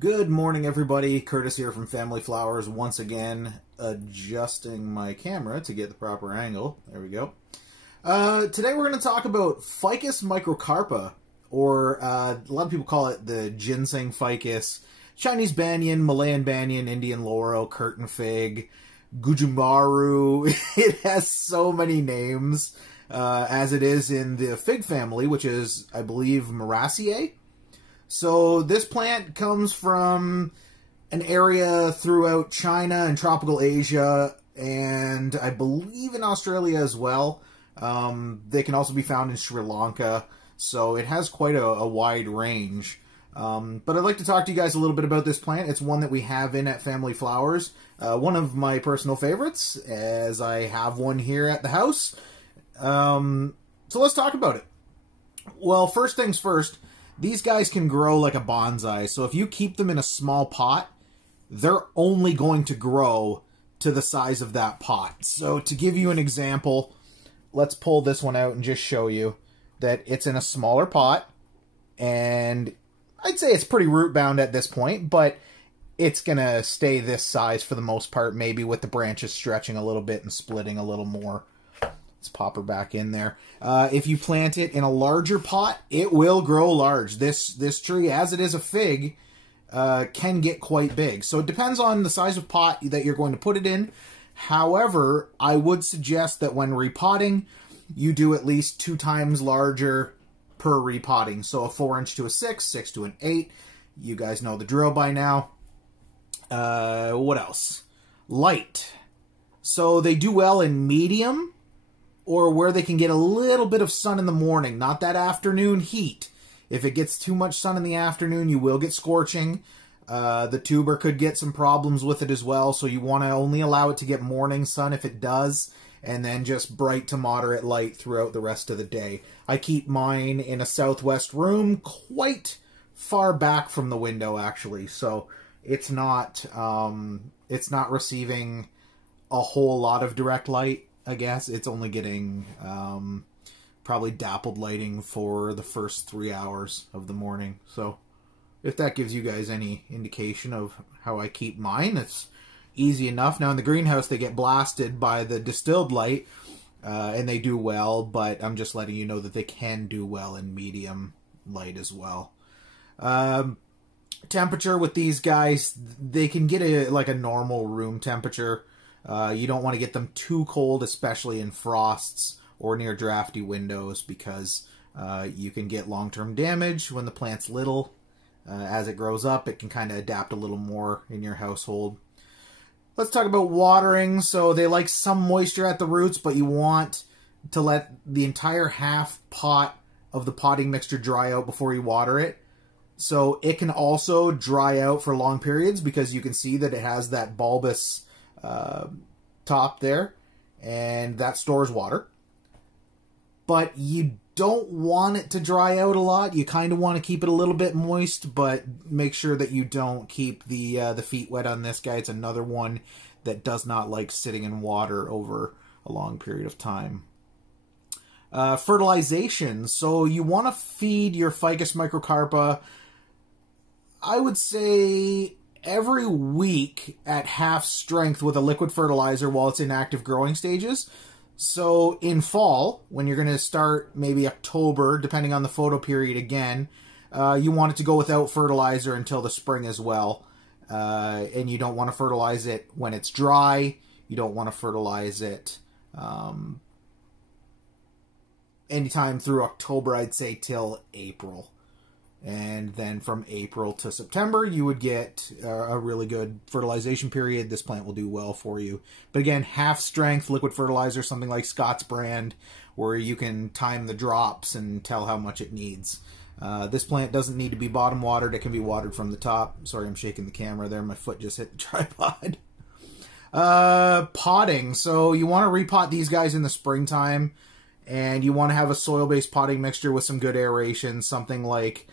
Good morning, everybody. Curtis here from Family Flowers, once again adjusting my camera to get the proper angle. There we go. Today we're going to talk about Ficus microcarpa, or a lot of people call it the ginseng ficus, Chinese banyan, Malayan banyan, Indian laurel, curtain fig, gujumaru. It has so many names, as it is in the fig family, which is, I believe, Maraceae. So this plant comes from an area throughout China and tropical Asia, and I believe in Australia as well. They can also be found in Sri Lanka, so it has quite a wide range. But I'd like to talk to you guys a little bit about this plant. It's one that we have in at Family Flowers. One of my personal favorites, as I have one here at the house. So let's talk about it. Well, first things first. These guys can grow like a bonsai, so if you keep them in a small pot, they're only going to grow to the size of that pot. So to give you an example, let's pull this one out and just show you that it's in a smaller pot, and I'd say it's pretty root bound at this point, but it's going to stay this size for the most part, maybe with the branches stretching a little bit and splitting a little more. Let's pop her back in there. If you plant it in a larger pot, it will grow large. This tree, as it is a fig, can get quite big. So it depends on the size of pot that you're going to put it in. However, I would suggest that when repotting, you do at least 2 times larger per repotting. So a 4-inch to a 6, 6 to an 8. You guys know the drill by now. What else? Light. So they do well in medium, or where they can get a little bit of sun in the morning, not that afternoon heat. If it gets too much sun in the afternoon, you will get scorching. The tuber could get some problems with it as well, so you want to only allow it to get morning sun if it does, and then just bright to moderate light throughout the rest of the day. I keep mine in a southwest room, quite far back from the window, actually, so it's not receiving a whole lot of direct light. I guess it's only getting probably dappled lighting for the first 3 hours of the morning. So if that gives you guys any indication of how I keep mine, it's easy enough. Now in the greenhouse they get blasted by the distilled light and they do well, but I'm just letting you know that they can do well in medium light as well. Temperature with these guys, they can get like a normal room temperature. You don't want to get them too cold, especially in frosts or near drafty windows, because you can get long-term damage when the plant's little. As it grows up, it can kind of adapt a little more in your household. Let's talk about watering. So they like some moisture at the roots, but you want to let the entire half pot of the potting mixture dry out before you water it. So it can also dry out for long periods, because you can see that it has that bulbous top there, and that stores water. But you don't want it to dry out a lot. You kind of want to keep it a little bit moist, but make sure that you don't keep the feet wet on this guy. It's another one that does not like sitting in water over a long period of time. Fertilization. So you want to feed your Ficus microcarpa, I would say, every week at half strength with a liquid fertilizer while it's in active growing stages. So in fall, when you're going to start maybe October, depending on the photo period again, you want it to go without fertilizer until the spring as well. And you don't want to fertilize it when it's dry. You don't want to fertilize it anytime through October, I'd say, till April. And then from April to September, you would get a really good fertilization period. This plant will do well for you. But again, half-strength liquid fertilizer, something like Scott's brand, where you can time the drops and tell how much it needs. This plant doesn't need to be bottom watered. It can be watered from the top. Sorry, I'm shaking the camera there. My foot just hit the tripod. Potting. So you want to repot these guys in the springtime, and you want to have a soil-based potting mixture with some good aeration, something like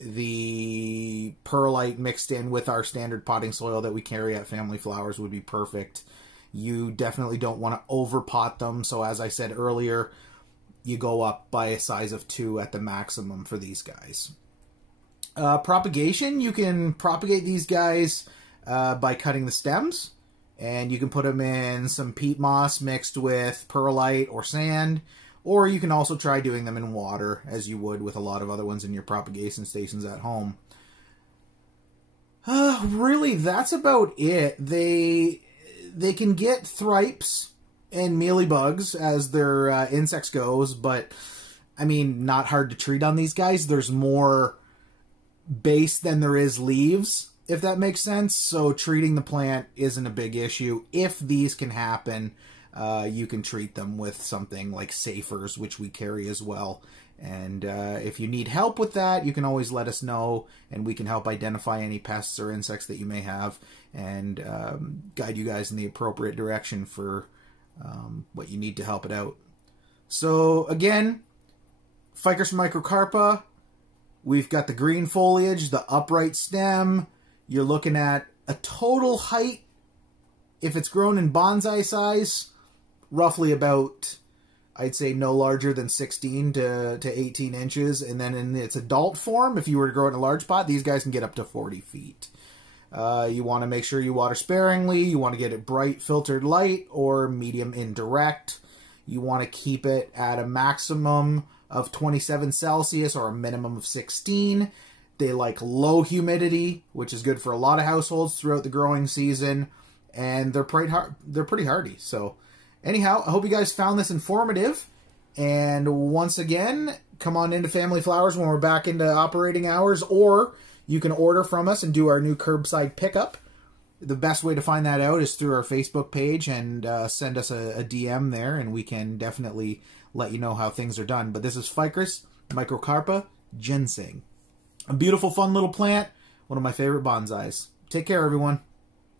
the perlite mixed in with our standard potting soil that we carry at Family Flowers would be perfect. You definitely don't want to overpot them, so as I said earlier, you go up by a size of 2 at the maximum for these guys. Propagation, you can propagate these guys by cutting the stems, and you can put them in some peat moss mixed with perlite or sand, or you can also try doing them in water, as you would with a lot of other ones in your propagation stations at home. Really, that's about it. They can get thripes and mealybugs as their insects goes, but, I mean, not hard to treat on these guys. There's more base than there is leaves, if that makes sense. So treating the plant isn't a big issue. If these can happen, you can treat them with something like Safers, which we carry as well. And if you need help with that, you can always let us know, and we can help identify any pests or insects that you may have, and guide you guys in the appropriate direction for what you need to help it out. So again, Ficus microcarpa. We've got the green foliage, the upright stem. You're looking at a total height, if it's grown in bonsai size, roughly about, I'd say, no larger than 16 to 18 inches. And then in its adult form, if you were to grow it in a large pot, these guys can get up to 40 feet. You want to make sure you water sparingly. You want to get it bright filtered light or medium indirect. You want to keep it at a maximum of 27 Celsius or a minimum of 16. They like low humidity, which is good for a lot of households throughout the growing season, and they're pretty hardy. So anyhow, I hope you guys found this informative, and once again, come on into Family Flowers when we're back into operating hours, or you can order from us and do our new curbside pickup. The best way to find that out is through our Facebook page, and send us a DM there, and we can definitely let you know how things are done. But this is Ficus microcarpa ginseng. A beautiful, fun little plant. One of my favorite bonsais. Take care, everyone.